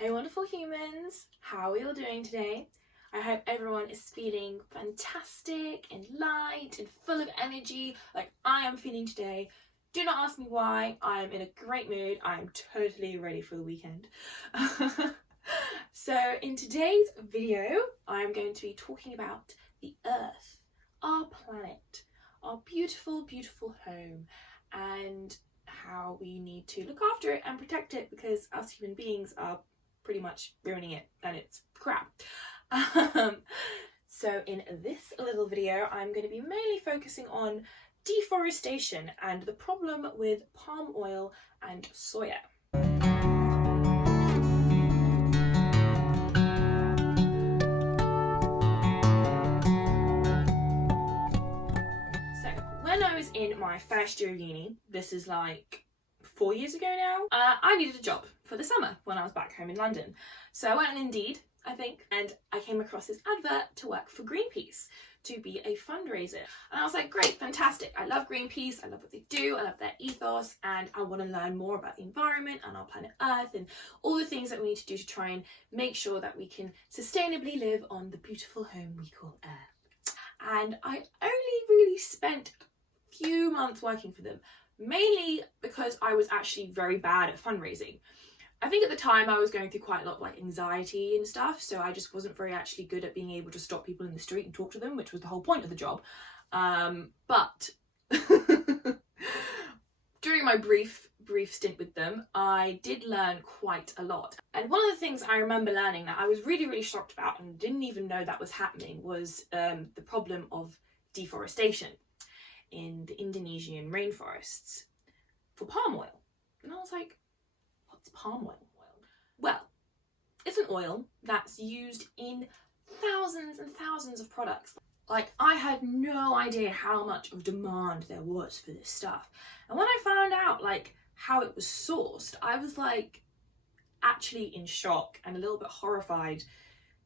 Hey wonderful humans, how are you all doing today? I hope everyone is feeling fantastic and light and full of energy like I am feeling today. Do not ask me why, I am in a great mood, I am totally ready for the weekend. So in today's video, I'm going to be talking about the Earth, our planet, our beautiful, beautiful home, and how we need to look after it and protect it because us human beings are pretty much ruining it and it's crap. So in this little video, I'm going to be mainly focusing on deforestation and the problem with palm oil and soya. So when I was in my first year of uni, this is like 4 years ago now, I needed a job for the summer when I was back home in London. So I went on Indeed, I think, and I came across this advert to work for Greenpeace, to be a fundraiser. And I was like, great, fantastic. I love Greenpeace, I love what they do, I love their ethos, and I want to learn more about the environment and our planet Earth and all the things that we need to do to try and make sure that we can sustainably live on the beautiful home we call Earth. And I only really spent a few months working for them, mainly because I was actually very bad at fundraising. I think at the time I was going through quite a lot of like anxiety and stuff, so I just wasn't very actually good at being able to stop people in the street and talk to them, which was the whole point of the job. But during my brief stint with them, I did learn quite a lot. And one of the things I remember learning that I was really shocked about and didn't even know that was happening was the problem of deforestation in the Indonesian rainforests for palm oil. And I was like, what's palm oil? Well, it's an oil that's used in thousands and thousands of products. Like, I had no idea how much of demand there was for this stuff. And when I found out like how it was sourced, I was like actually in shock and a little bit horrified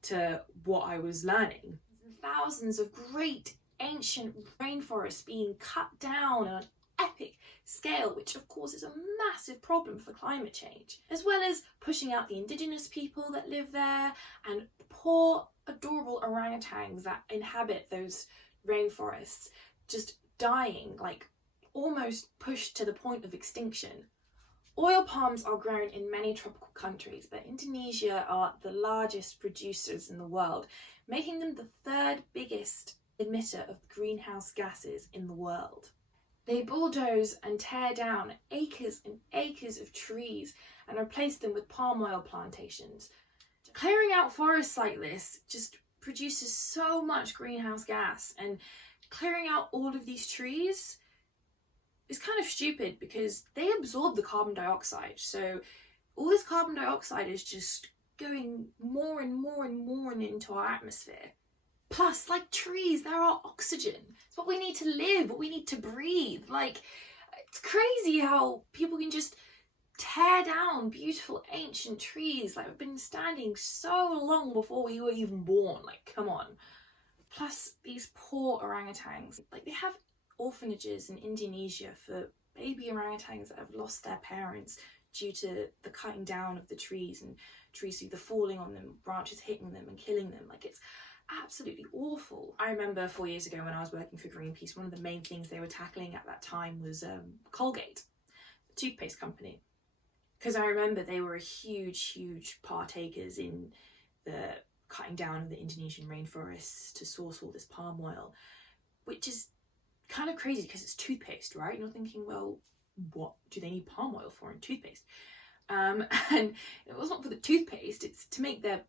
to what I was learning. Thousands of great ancient rainforests being cut down on an epic scale, which of course is a massive problem for climate change, as well as pushing out the indigenous people that live there and poor adorable orangutans that inhabit those rainforests just dying, like almost pushed to the point of extinction. Oil palms are grown in many tropical countries, but Indonesia are the largest producers in the world, making them the third biggest emitter of greenhouse gases in the world. They bulldoze and tear down acres and acres of trees and replace them with palm oil plantations. Clearing out forests like this just produces so much greenhouse gas, and clearing out all of these trees is kind of stupid because they absorb the carbon dioxide. So all this carbon dioxide is just going more and more and more into our atmosphere. Plus, like trees, they're our oxygen. It's what we need to live, what we need to breathe. Like, it's crazy how people can just tear down beautiful ancient trees that have been standing so long before we were even born. Like, come on. Plus, these poor orangutans, like, they have orphanages in Indonesia for baby orangutans that have lost their parents due to the cutting down of the trees, and trees either falling on them, branches hitting them and killing them. Like, it's absolutely awful. I remember 4 years ago when I was working for Greenpeace, one of the main things they were tackling at that time was Colgate, the toothpaste company. Because I remember they were huge partakers in the cutting down of the Indonesian rainforests to source all this palm oil, which is kind of crazy because it's toothpaste, right? And you're thinking, well, what do they need palm oil for in toothpaste? And it was not for the toothpaste, it's to make their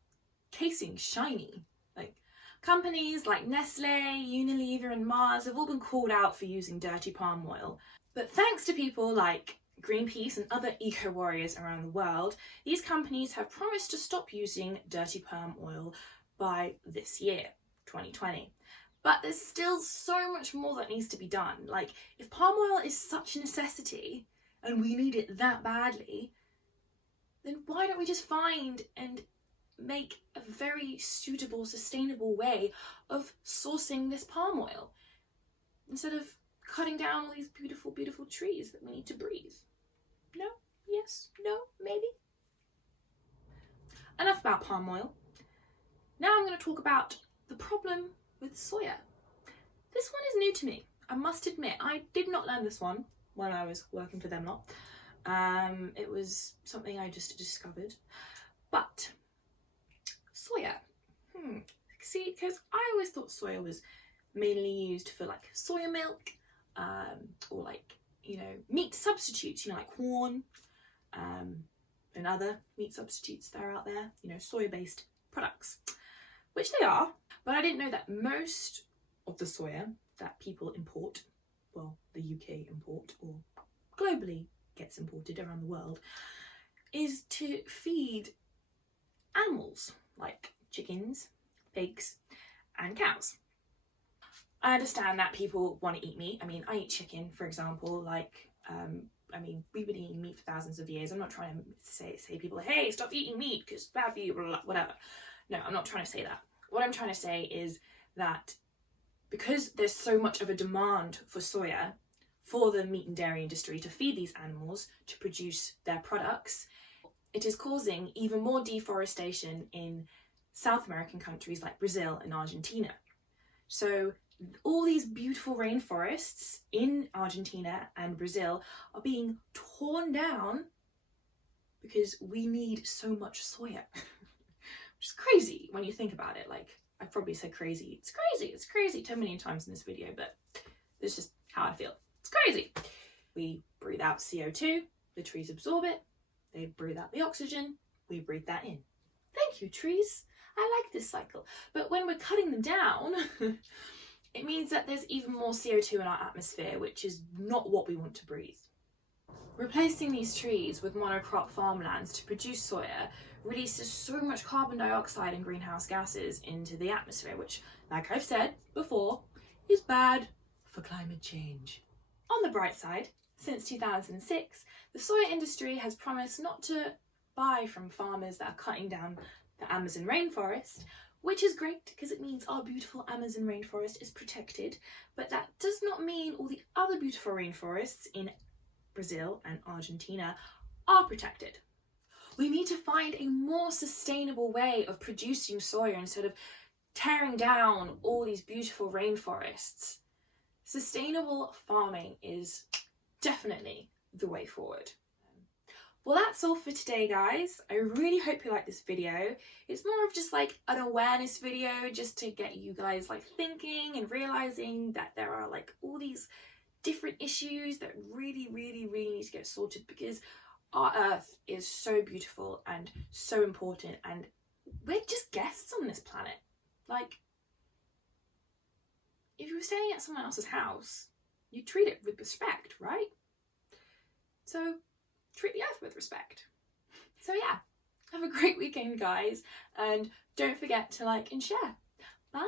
casing shiny. Like, companies like Nestle, Unilever and Mars have all been called out for using dirty palm oil. But thanks to people like Greenpeace and other eco-warriors around the world, these companies have promised to stop using dirty palm oil by this year, 2020. But there's still so much more that needs to be done. Like, if palm oil is such a necessity and we need it that badly, then why don't we just find and make a very suitable, sustainable way of sourcing this palm oil instead of cutting down all these beautiful trees that we need to breathe? No? Yes? No? Maybe? about palm oil. Now I'm going to talk about the problem with soya. This one is new to me. I must admit, I did not learn this one when I was working for them lot. It was something I just discovered. But soya. See, because I always thought soya was mainly used for like soya milk, or like, you know, meat substitutes, you know, like corn, and other meat substitutes that are out there, you know, soy-based products, which they are. But I didn't know that most of the soya that people import, well, the UK import, or globally gets imported around the world, is to feed animals like chickens, pigs, and cows. I understand that people want to eat meat. I mean, I eat chicken, for example. Like, I mean, we've been eating meat for thousands of years. I'm not trying to say people, hey, stop eating meat because it's bad for you, blah, blah, whatever. No, I'm not trying to say that. What I'm trying to say is that because there's so much of a demand for soya for the meat and dairy industry to feed these animals to produce their products, it is causing even more deforestation in South American countries like Brazil and Argentina. So all these beautiful rainforests in Argentina and Brazil are being torn down because we need so much soya. Which is crazy when you think about it. Like, I've probably said crazy. It's crazy 10 million times in this video, but that's just how I feel. It's crazy. We breathe out CO2, the trees absorb it, they breathe out the oxygen, we breathe that in. Thank you, trees. I like this cycle. But when we're cutting them down, it means that there's even more CO2 in our atmosphere, which is not what we want to breathe. Replacing these trees with monocrop farmlands to produce soya releases so much carbon dioxide and greenhouse gases into the atmosphere, which, like I've said before, is bad for climate change. On the bright side, since 2006, the soya industry has promised not to buy from farmers that are cutting down the Amazon rainforest, which is great because it means our beautiful Amazon rainforest is protected, but that does not mean all the other beautiful rainforests in Brazil and Argentina are protected. We need to find a more sustainable way of producing soya instead of tearing down all these beautiful rainforests. Sustainable farming is definitely the way forward. Well, that's all for today, guys. I really hope you like this video. It's more of just like an awareness video just to get you guys like thinking and realizing that there are like all these different issues that really need to get sorted, because our earth is so beautiful and so important, and we're just guests on this planet. Like, if you were staying at someone else's house, you treat it with respect, right? So treat the earth with respect. So yeah, have a great weekend, guys, and don't forget to like and share. Bye.